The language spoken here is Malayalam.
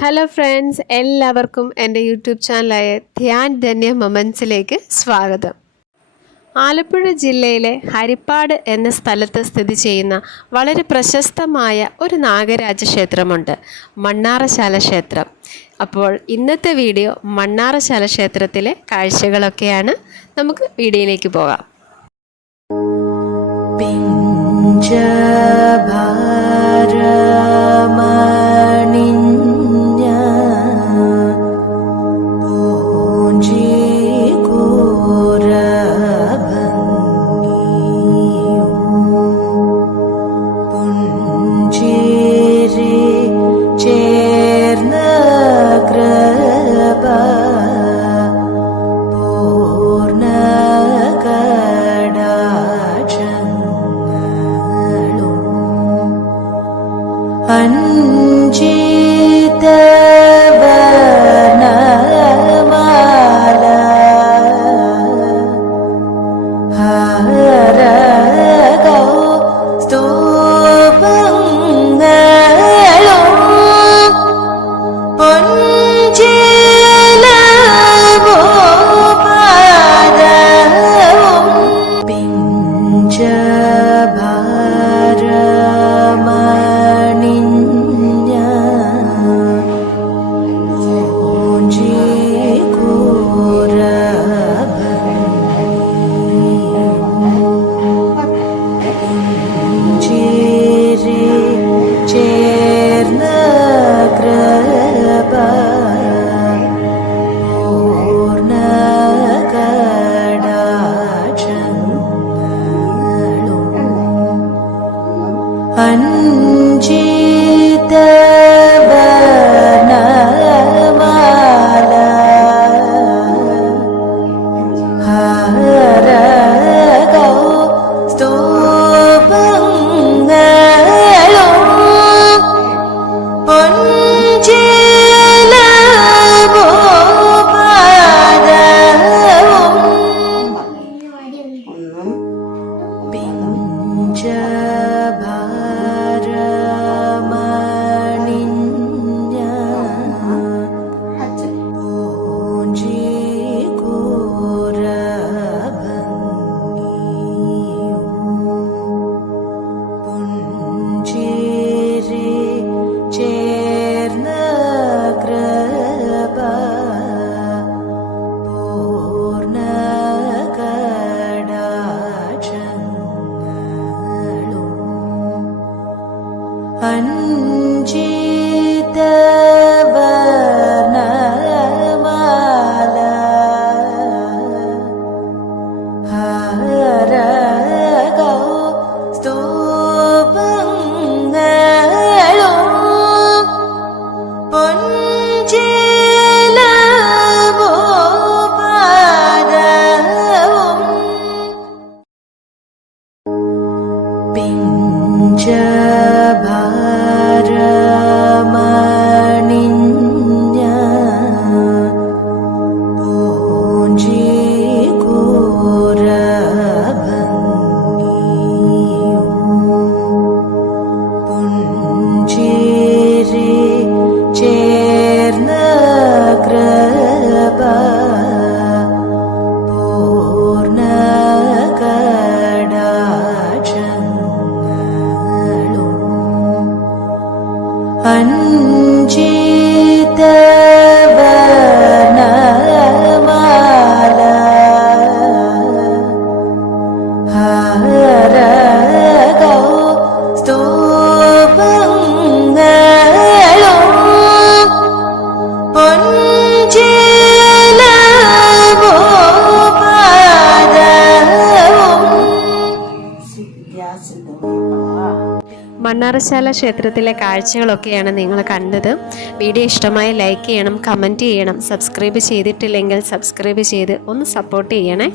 ഹലോ ഫ്രണ്ട്സ്, എല്ലാവർക്കും എൻ്റെ യൂട്യൂബ് ചാനലായ ധ്യാൻ ധന്യ മൊമെൻറ്റ്സിലേക്ക് സ്വാഗതം. ആലപ്പുഴ ജില്ലയിലെ ഹരിപ്പാട് എന്ന സ്ഥലത്ത് സ്ഥിതി ചെയ്യുന്ന വളരെ പ്രശസ്തമായ ഒരു നാഗരാജ ക്ഷേത്രമുണ്ട്, മണ്ണാറശാല ക്ഷേത്രം. അപ്പോൾ ഇന്നത്തെ വീഡിയോ മണ്ണാറശാല ക്ഷേത്രത്തിലെ കാഴ്ചകളൊക്കെയാണ്. നമുക്ക് വീഡിയോയിലേക്ക് പോകാം. മണ്ണാറശാല ക്ഷേത്രത്തിലെ കാഴ്ചകളൊക്കെയാണ് നിങ്ങൾ കണ്ടത്. വീഡിയോ ഇഷ്ടമായി ലൈക്ക് ചെയ്യണം, കമൻറ്റ് ചെയ്യണം. സബ്സ്ക്രൈബ് ചെയ്തിട്ടില്ലെങ്കിൽ സബ്സ്ക്രൈബ് ചെയ്ത് ഒന്ന് സപ്പോർട്ട് ചെയ്യണേ.